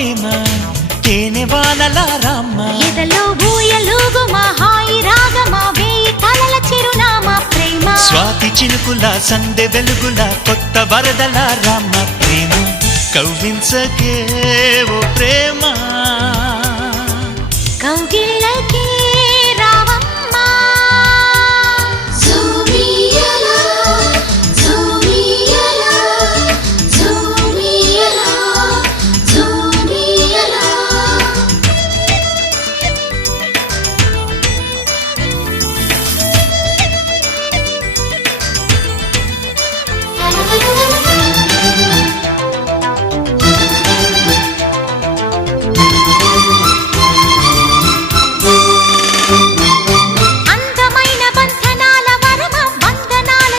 ప్రేమ తేనె వానల రామ ఎదలో ఊయలుగు మా హాయి రాగమా వేయి కలల చిరునామా ప్రేమ స్వాతి చినుకుల సందె వెలుగుల కొత్త వరదల రామ ప్రేమ కవ్వించకే ఓ ప్రేమ కౌగిళ్ళకే